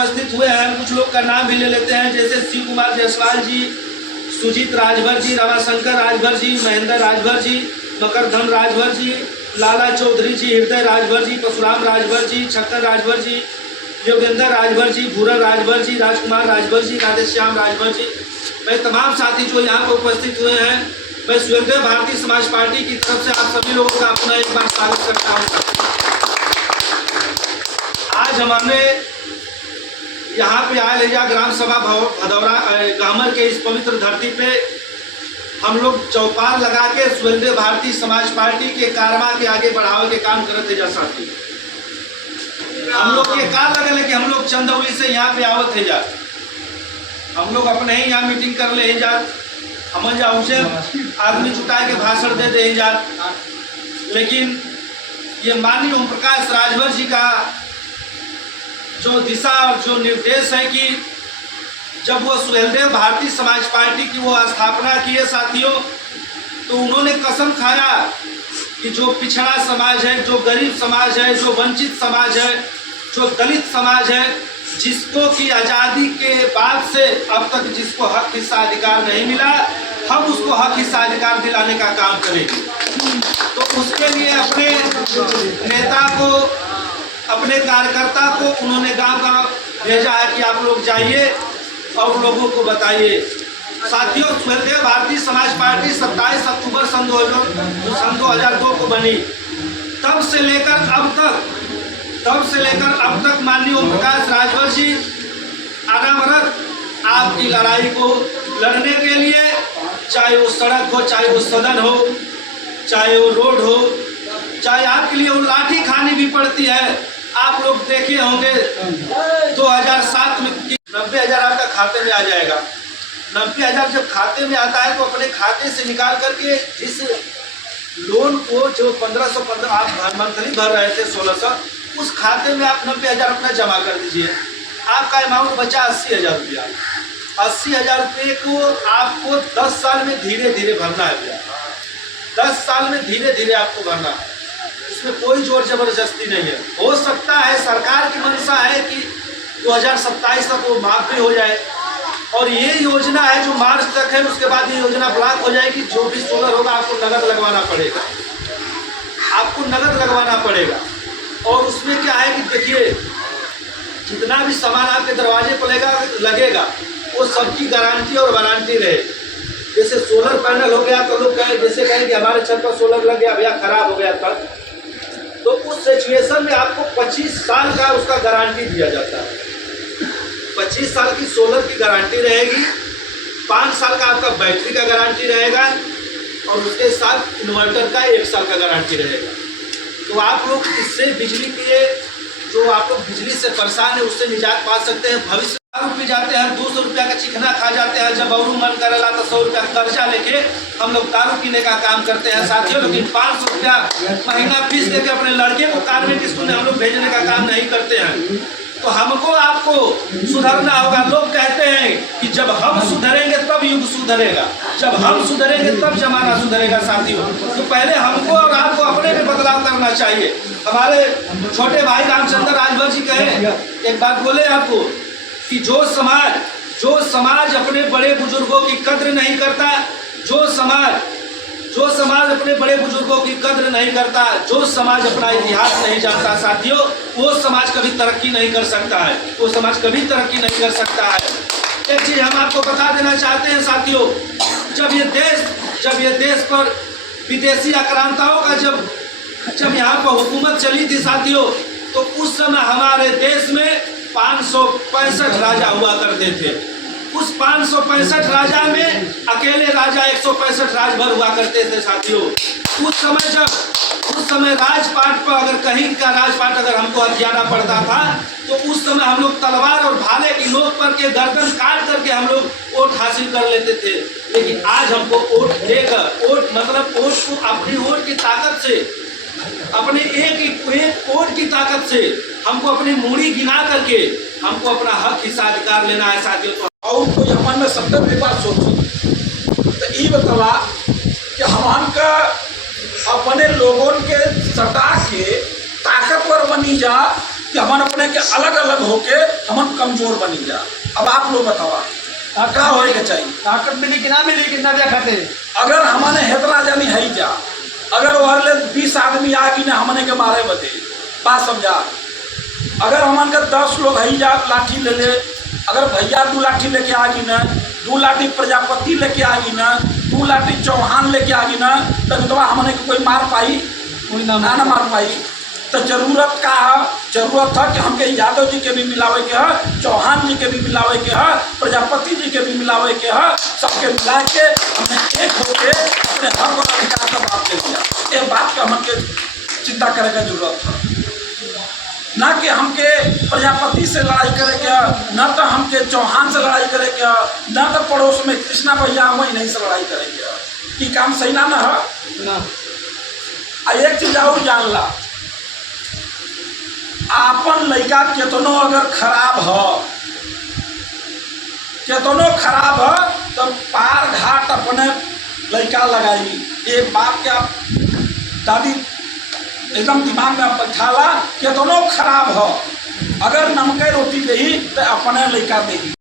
उपस्थित हुए हैं, कुछ लोग का नाम भी ले लेते हैं, जैसे शिव कुमार जायसवाल जी, सुजीत राजभर जी, रमाशंकर राजभर जी, महेंद्र राजभर जी, मकरधन राजभर जी, लाला चौधरी जी, हृदय राजभर जी, परशुराम राजभर जी, छक्कर राजभर जी, योगेंद्र राजभर जी, भूरा राजभर जी, राजकुमार राजभर जी, राधेश्याम राजभर जी, मैं तमाम साथी जो यहाँ पर उपस्थित हुए हैं, मैं स्वदेव भारतीय समाज पार्टी की तरफ से आप सभी लोगों का पुनः एक बार स्वागत करता हूँ। आज हमने यहाँ पे आए लिया ग्राम सभा भदौरा गामर के इस पवित्र धरती पे हम लोग चौपाल लगा के स्वदेव भारतीय समाज पार्टी के कारवा के आगे बढ़ावे के काम करते जा साथी। हम लोग के का लगल है कि हम लोग चंदौली से यहाँ पे आवत है जा, हम लोग अपने ही यहाँ मीटिंग कर ले जा, हम जा उसे आदमी जुटा के भाषण दे दे जा, लेकिन ये माननीय ओम प्रकाश राजभर जी का जो दिशा और जो निर्देश है कि जब वो स्वदेव भारतीय समाज पार्टी की वो स्थापना किए साथियों, तो उन्होंने कसम खाया कि जो पिछड़ा समाज है, जो गरीब समाज है, जो वंचित समाज है, जो दलित समाज है, जिसको कि आज़ादी के बाद से अब तक जिसको हक हिस्सा अधिकार नहीं मिला, हम उसको हक हिस्सा अधिकार दिलाने का काम करेंगे। तो उसके लिए अपने नेता को, अपने कार्यकर्ता को उन्होंने गांव भेजा है कि आप लोग जाइए और लोगों को बताइए। साथियों, स्वदेव भारतीय समाज पार्टी 27 अक्टूबर सन 2002 को बनी। तब से लेकर अब तक माननीय ओम प्रकाश राजभर जी अनावरत आपकी लड़ाई को लड़ने के लिए, चाहे वो सड़क हो, चाहे वो सदन हो, चाहे वो रोड हो, चाहे आपके लिए वो लाठी खानी भी पड़ती है। आप लोग देखे होंगे 2007 में 90,000 आपका खाते में आ जाएगा। 90,000 जब खाते में आता है तो अपने खाते से निकाल करके जिस लोन को जो 1515 आप मंथली भर रहे थे 1600, उस खाते में आप 90,000 अपना जमा कर दीजिए। आपका अमाउंट बचा 80,000 रुपया। 80,000 रुपये को आपको 10 साल में धीरे धीरे भरना है भैया। 10 साल में धीरे धीरे आपको भरना है, इसमें कोई जोर जबरदस्ती नहीं है। हो सकता है सरकार की मंशा है कि 2027 तक वो माफ भी हो जाए, और ये योजना है जो मार्च तक है, उसके बाद ये योजना ब्लॉक हो जाएगी। जो भी सोलर होगा आपको नगद लगवाना पड़ेगा, आपको नगद लगवाना पड़ेगा। और उसमें क्या है कि देखिए, जितना भी सामान आपके दरवाजे पर लगेगा वो सबकी गारंटी और वारंटी रहे। जैसे सोलर पैनल हो गया तो लोग जैसे कहें कि हमारे छत पर सोलर लग गया भैया, खराब हो गया था, तो उस सिचुएशन में आपको 25 साल का उसका गारंटी दिया जाता है। 25 साल की सोलर की गारंटी रहेगी, 5 साल का आपका बैटरी का गारंटी रहेगा, और उसके साथ इन्वर्टर का 1 साल का गारंटी रहेगा। तो आप लोग इससे बिजली के जो आप लोग बिजली से परेशान है उससे निजात पा सकते हैं। भविष्य में जाते हैं 200 रुपया का चिकना खा जाते हैं, जब और मन करेला तो 100 रुपया कर्जा लेके हम लोग दारू पीने का काम करते हैं साथियों। लेकिन 500 रुपया महीना फीस देके अपने लड़के को कॉन्वेंट स्कूल में हम लोग भेजने का काम नहीं करते हैं। तो हमको आपको सुधरना होगा। लोग कहते हैं कि जब हम सुधरेंगे तब युग सुधरेगा, जब हम सुधरेंगे तब जमाना सुधरेगा साथियों। तो पहले हमको और आपको अपने में बदलाव करना चाहिए। हमारे छोटे भाई रामचंद्र राजभर जी कहे, एक बात बोले आपको कि जो समाज अपने बड़े बुजुर्गों की कद्र नहीं करता, जो समाज अपने बड़े बुजुर्गों की कद्र नहीं करता, जो समाज अपना इतिहास नहीं जानता साथियों, वो समाज कभी तरक्की नहीं कर सकता है, वो समाज कभी तरक्की नहीं कर सकता है। एक चीज हम आपको बता देना चाहते हैं साथियों, जब ये देश पर विदेशी आक्रांताओं का जब यहाँ पर हुकूमत चली थी साथियों, तो उस समय हमारे देश में 565 राजा हुआ करते थे। उस 565 राजा में अकेले राजा 165 राजभर हुआ करते थे साथियों। उस समय राजपाट पर अगर कहीं का राजपाट अगर हमको हथियाना पड़ता था, तो उस समय हम लोग तलवार और भाले की नोक पर के गर्दन काट करके हम लोग वोट हासिल कर लेते थे। लेकिन आज हमको वोट देकर, वोट को अपनी वोट की ताकत से, अपने एक वोट की ताकत से हमको अपनी मूड़ी गिना करके हमको अपना हक हिस्सा अधिकार लेना है साथियों। और कोई हमारे में शब्द भी बात सोची तो ये बतावा कि हमका अपने लोगों के सटा के ताकतवर बनी जा कि हम अपने के अलग अलग होके हम कमजोर बनी जा। अब आप लोग बतावा का होए के चाहिए। ताकत मिली कि ना मिली, कितना भी खाते। अगर हमने हेतना जानी है जा, अगर वहले 20 आदमी आगी ना हमने के मारे बदे बात समझा। अगर हमन के 10 लोग है जा लाठी ले ले, अगर भैया 2 लाठी लेके आगी ना, 2 लाठी प्रजापति लेके आगी ना, 2 लाठी चौहान लेके आगी ना, तब तो हमने के कोई मार पाई? कोई ना मार पाई। तो जरूरत का है, जरूरत है कि हमके यादव जी के भी मिलावे के है, चौहान जी के भी मिलावे के है, प्रजापति जी के भी मिलावे के है, सबके मिला के हमने एक होके अपने हक और अधिकार का बात ले लिया। ये बात का हमके चिंता करे का जरूरत है, ना कि हमके प्रजापति से लड़ाई करे के, न तो हमके चौहान से लड़ाई करे के, न तो पड़ोस में कृष्णा भैया वही नहीं से लड़ाई करे के। ये काम सही ना है ना। एक चीज और जान ला, आपन लड़का केतनो अगर खराब है, केतनो खराब है, तो पार घाट अपने लड़का लगाई। एक बात के आप दादी एकदम दिमाग में बैठाला, केतनो खराब है, अगर नमक रोटी दही तो अपने लड़का दही।